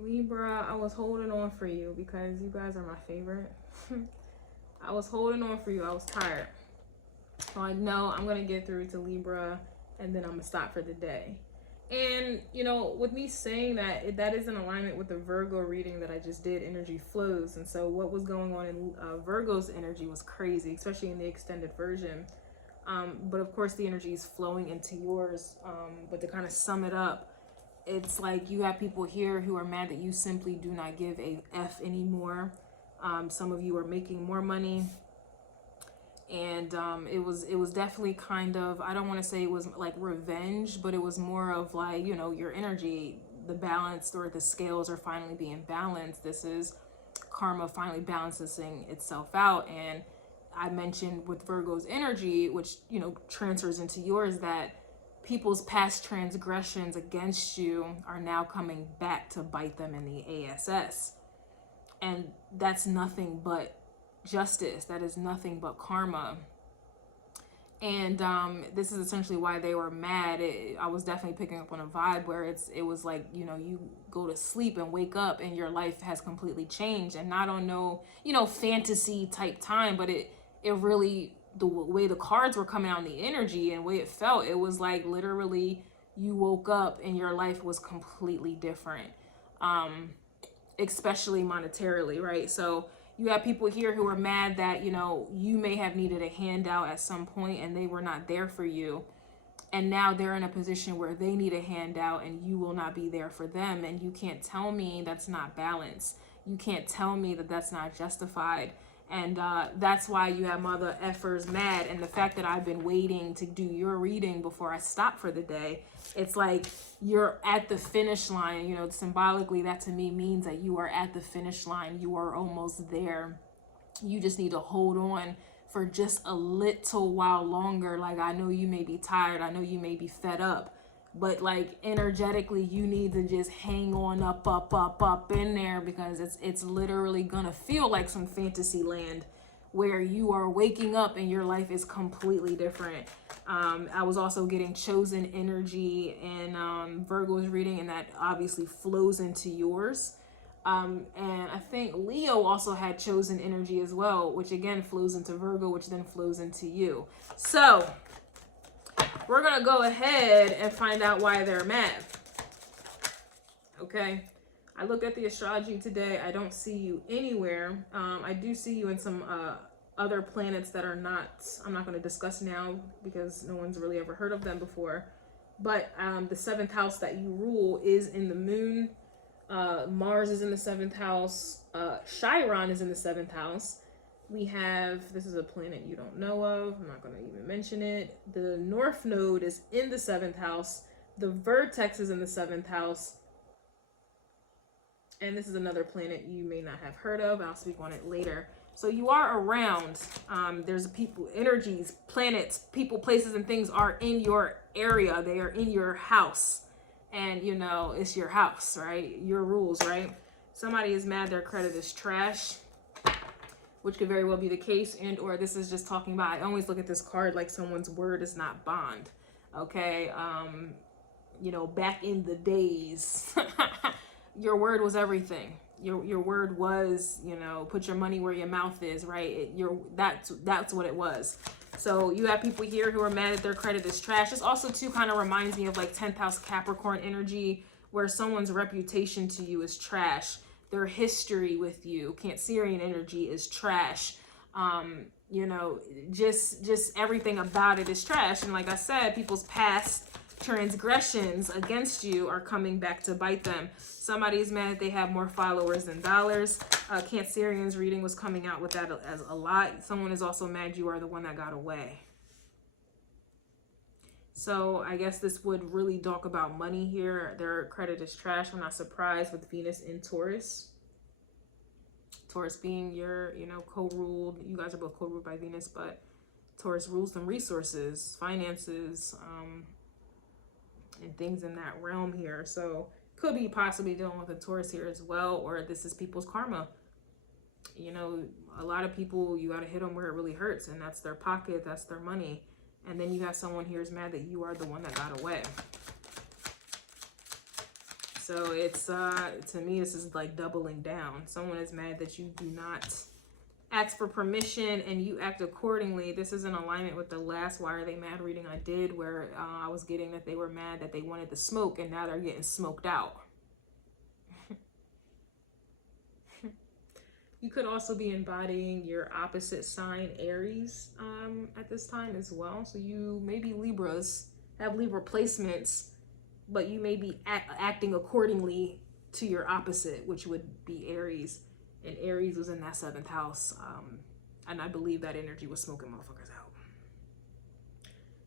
Libra, I was holding on for you because you guys are my favorite. I was holding on for you. I was tired. So I know I'm going to get through to Libra and then I'm going to stop for the day. And, you know, with me saying that, that is in alignment with the Virgo reading that I just did, energy flows. And so what was going on in Virgo's energy was crazy, especially in the extended version. But of course, the energy is flowing into yours. But to kind of sum it up, it's like you have people here who are mad that you simply do not give a F anymore. Some of you are making more money. And it was definitely kind of, I don't want to say it was like revenge, but it was more of like, you know, your energy, the balance or the scales are finally being balanced. This is karma finally balancing itself out. And I mentioned with Virgo's energy, which, you know, transfers into yours, that people's past transgressions against you are now coming back to bite them in the ASS. And that's nothing but justice. That is nothing but karma. And this is essentially why they were mad. I was definitely picking up on a vibe where it was like, you know, you go to sleep and wake up and your life has completely changed, and not on no, you know, fantasy type time, but it really, the way the cards were coming out in the energy and the way it felt, it was like literally you woke up and your life was completely different, especially monetarily, right? So you have people here who are mad that, you know, you may have needed a handout at some point and they were not there for you. And now they're in a position where they need a handout and you will not be there for them. And you can't tell me that's not balanced. You can't tell me that that's not justified. And that's why you have mother effers mad. And the fact that I've been waiting to do your reading before I stop for the day, it's like you're at the finish line. You know, symbolically, that to me means that you are at the finish line. You are almost there. You just need to hold on for just a little while longer. Like, I know you may be tired. I know you may be fed up. But like energetically, you need to just hang on up in there, because it's literally gonna feel like some fantasy land where you are waking up and your life is completely different. I was also getting chosen energy in Virgo's reading, and that obviously flows into yours. And I think Leo also had chosen energy as well, which again flows into Virgo, which then flows into you. So we're going to go ahead and find out why they're mad. Okay. I looked at the astrology today. I don't see you anywhere. I do see you in some other planets that are not, I'm not going to discuss now because no one's really ever heard of them before. But the 7th house that you rule is in the moon. Mars is in the 7th house. Chiron is in the 7th house. We have, this is a planet you don't know of. I'm not going to even mention it. The North Node is in the 7th house. The vertex is in the 7th house. And this is another planet you may not have heard of. I'll speak on it later. So you are around. There's people, energies, planets, people, places, and things are in your area. They are in your house. And, you know, it's your house, right? Your rules, right? Somebody is mad their credit is trash, which could very well be the case. And or this is just talking about, I always look at this card like someone's word is not bond. Okay. You know, back in the days, your word was everything. Your word was, you know, put your money where your mouth is, right? That's what it was. So you have people here who are mad that their credit is trash. This also too kind of reminds me of like 10th house Capricorn energy, where someone's reputation to you is trash. Their history with you, Cancerian energy, is trash. You know, just everything about it is trash. And like I said, people's past transgressions against you are coming back to bite them. Somebody's mad that they have more followers than dollars. Cancerian's reading was coming out with that as a lot. Someone is also mad you are the one that got away. So I guess this would really talk about money here. Their credit is trash. I'm not surprised with Venus in Taurus. Taurus being your, you know, co-ruled. You guys are both co-ruled by Venus, but Taurus rules them resources, finances, and things in that realm here. So could be possibly dealing with a Taurus here as well, or this is people's karma. You know, a lot of people, you got to hit them where it really hurts, and that's their pocket, that's their money. And then you have someone here is mad that you are the one that got away. So it's, to me, this is like doubling down. Someone is mad that you do not ask for permission and you act accordingly. This is in alignment with the last Why Are They Mad reading I did, where I was getting that they were mad that they wanted the smoke and now they're getting smoked out. You could also be embodying your opposite sign, Aries, at this time as well. So you maybe Libras, have Libra placements, but you may be acting accordingly to your opposite, which would be Aries. And Aries was in that 7th house. And I believe that energy was smoking motherfuckers out.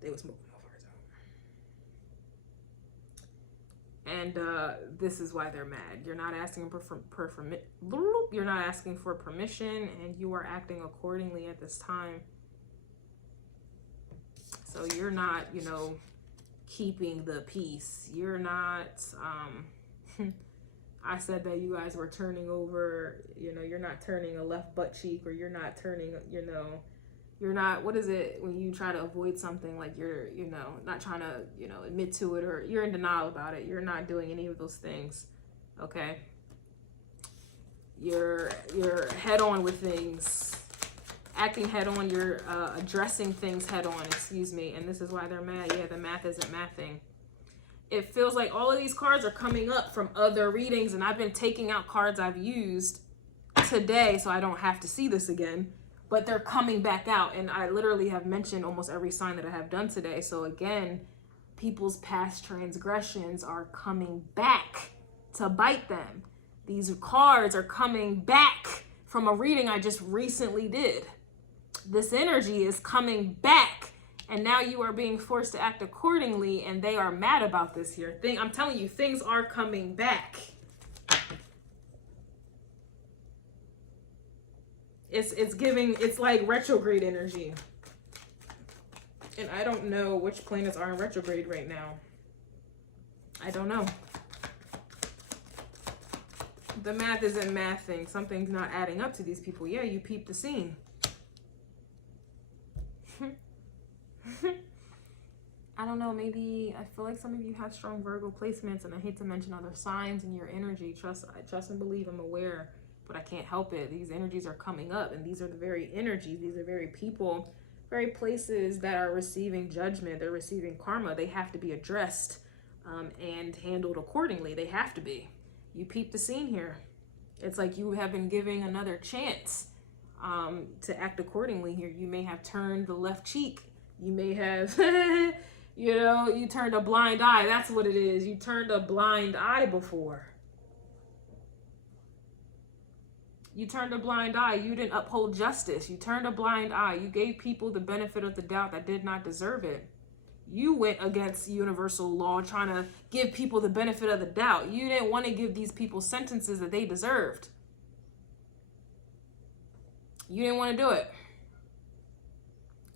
They were smoking motherfuckers out. And this is why they're mad. You're not asking you're not asking for permission, and you are acting accordingly at this time. So you're not, you know, keeping the peace. You're not, I said that you guys were turning over, you know, you're not turning a left butt cheek, or you're not turning, you know, you're not, what is it when you try to avoid something, like you're, you know, not trying to, you know, admit to it, or you're in denial about it. You're not doing any of those things, okay? You're head on with things, acting head on. You're addressing things head on, excuse me. And this is why they're mad. Yeah, the math isn't mathing. It feels like all of these cards are coming up from other readings, and I've been taking out cards I've used today so I don't have to see this again, but they're coming back out. And I literally have mentioned almost every sign that I have done today. So again, people's past transgressions are coming back to bite them. These cards are coming back from a reading I just recently did. This energy is coming back, and now you are being forced to act accordingly, and they are mad about this here. I'm telling you, things are coming back. It's giving, it's like retrograde energy. And I don't know which planets are in retrograde right now. I don't know. The math isn't mathing. Something's not adding up to these people. Yeah, you peeped the scene. I don't know, maybe I feel like some of you have strong Virgo placements, and I hate to mention other signs in your energy. I trust and believe, I'm aware, but I can't help it. These energies are coming up, and these are the very energies, these are very people, very places that are receiving judgment. They're receiving karma. They have to be addressed and handled accordingly. They have to be. You peep the scene here. It's like you have been giving another chance to act accordingly here. You may have turned the left cheek. You may have, you know, you turned a blind eye. That's what it is. You turned a blind eye before. You turned a blind eye. You didn't uphold justice. You turned a blind eye. You gave people the benefit of the doubt that did not deserve it. You went against universal law, trying to give people the benefit of the doubt. You didn't want to give these people sentences that they deserved. You didn't want to do it.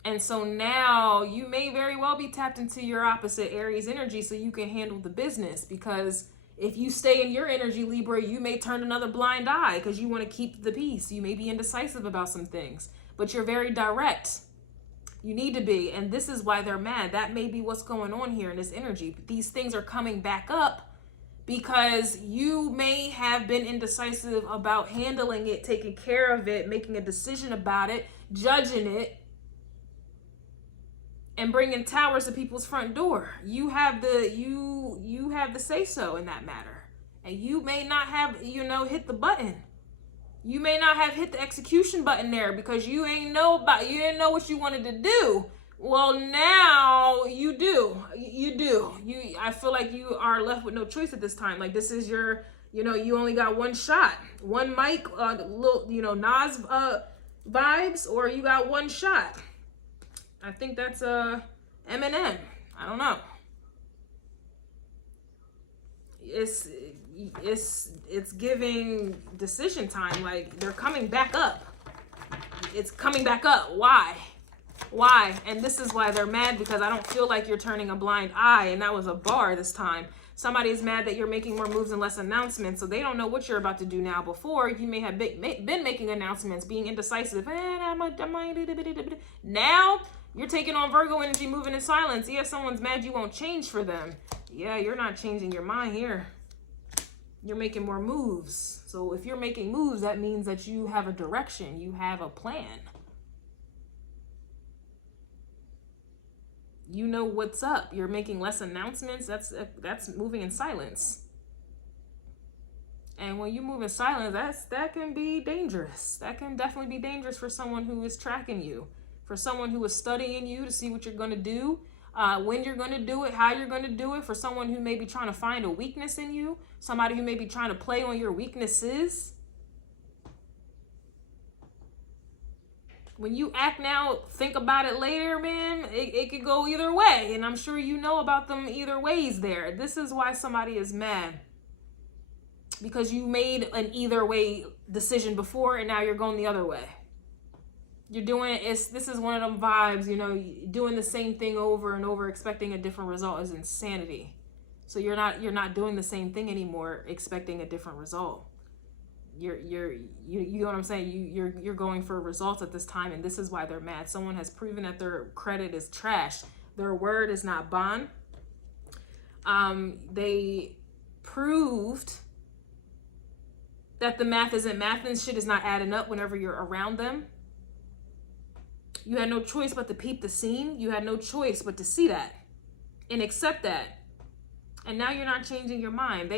And so now you may very well be tapped into your opposite Aries energy so you can handle the business. Because if you stay in your energy, Libra, you may turn another blind eye because you want to keep the peace. You may be indecisive about some things, but you're very direct. You need to be. And this is why they're mad. That may be what's going on here in this energy. These things are coming back up because you may have been indecisive about handling it, taking care of it, making a decision about it, judging it, and bringing towers to people's front door. You have the you have the say so in that matter, and you may not have, you know, hit the button. You may not have hit the execution button there because you didn't know what you wanted to do. Well, now you do. You do. I feel like you are left with no choice at this time. Like, this is your, you know, you only got one shot, one mic, little, you know, Nas vibes, or you got one shot. I think that's Eminem. I don't know. It's giving decision time. Like, they're coming back up. It's coming back up. Why? And this is why they're mad, because I don't feel like you're turning a blind eye. And that was a bar this time. Somebody is mad that you're making more moves and less announcements, so they don't know what you're about to do now. Before, you may have been making announcements, being indecisive. Now you're taking on Virgo energy, moving in silence. Yeah, someone's mad you won't change for them. Yeah, you're not changing your mind here. You're making more moves. So if you're making moves, that means that you have a direction, you have a plan. You know what's up. You're making less announcements. That's moving in silence. And when you move in silence, that can be dangerous. That can definitely be dangerous for someone who is tracking you, for someone who is studying you to see what you're going to do, when you're going to do it, how you're going to do it, for someone who may be trying to find a weakness in you, somebody who may be trying to play on your weaknesses. When you act now, think about it later, man, it could go either way. And I'm sure you know about them either ways there. This is why somebody is mad. Because you made an either way decision before and now you're going the other way. You're doing it, this is one of them vibes, you know, doing the same thing over and over, expecting a different result is insanity. So you're not doing the same thing anymore, expecting a different result. You know what I'm saying? You're going for results at this time, and this is why they're mad. Someone has proven that their credit is trash. Their word is not bond. They proved that the math isn't math and shit is not adding up whenever you're around them. You had no choice but to peep the scene. You had no choice but to see that and accept that. And now you're not changing your mind.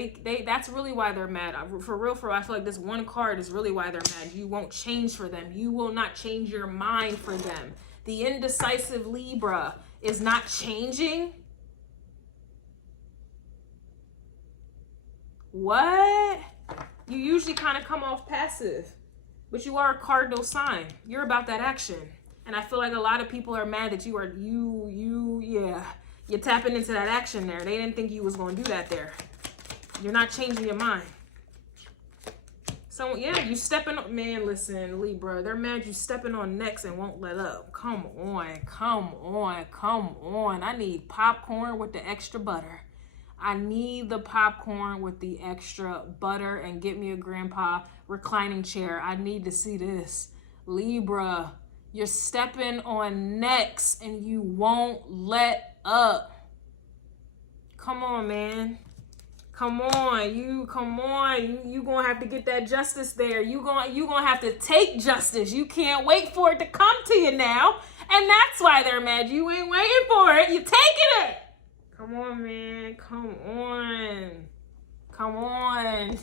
That's really why they're mad. For real, I feel like this one card is really why they're mad. You won't change for them. You will not change your mind for them. The indecisive Libra is not changing. What? You usually kind of come off passive, but you are a cardinal sign. You're about that action. And I feel like a lot of people are mad that you're tapping into that action there. They didn't think you was going to do that there. You're not changing your mind. So yeah, you stepping on, man, listen, Libra, they're mad you stepping on necks and won't let up. Come on, come on, come on. I need popcorn with the extra butter. I need the popcorn with the extra butter, and get me a grandpa reclining chair. I need to see this. Libra, you're stepping on necks and you won't let up. Come on, man. Come on. You gonna have to get that justice there. You gonna have to take justice. You can't wait for it to come to you now. And that's why they're mad. You ain't waiting for it. You're taking it. Come on, man. Come on. Come on.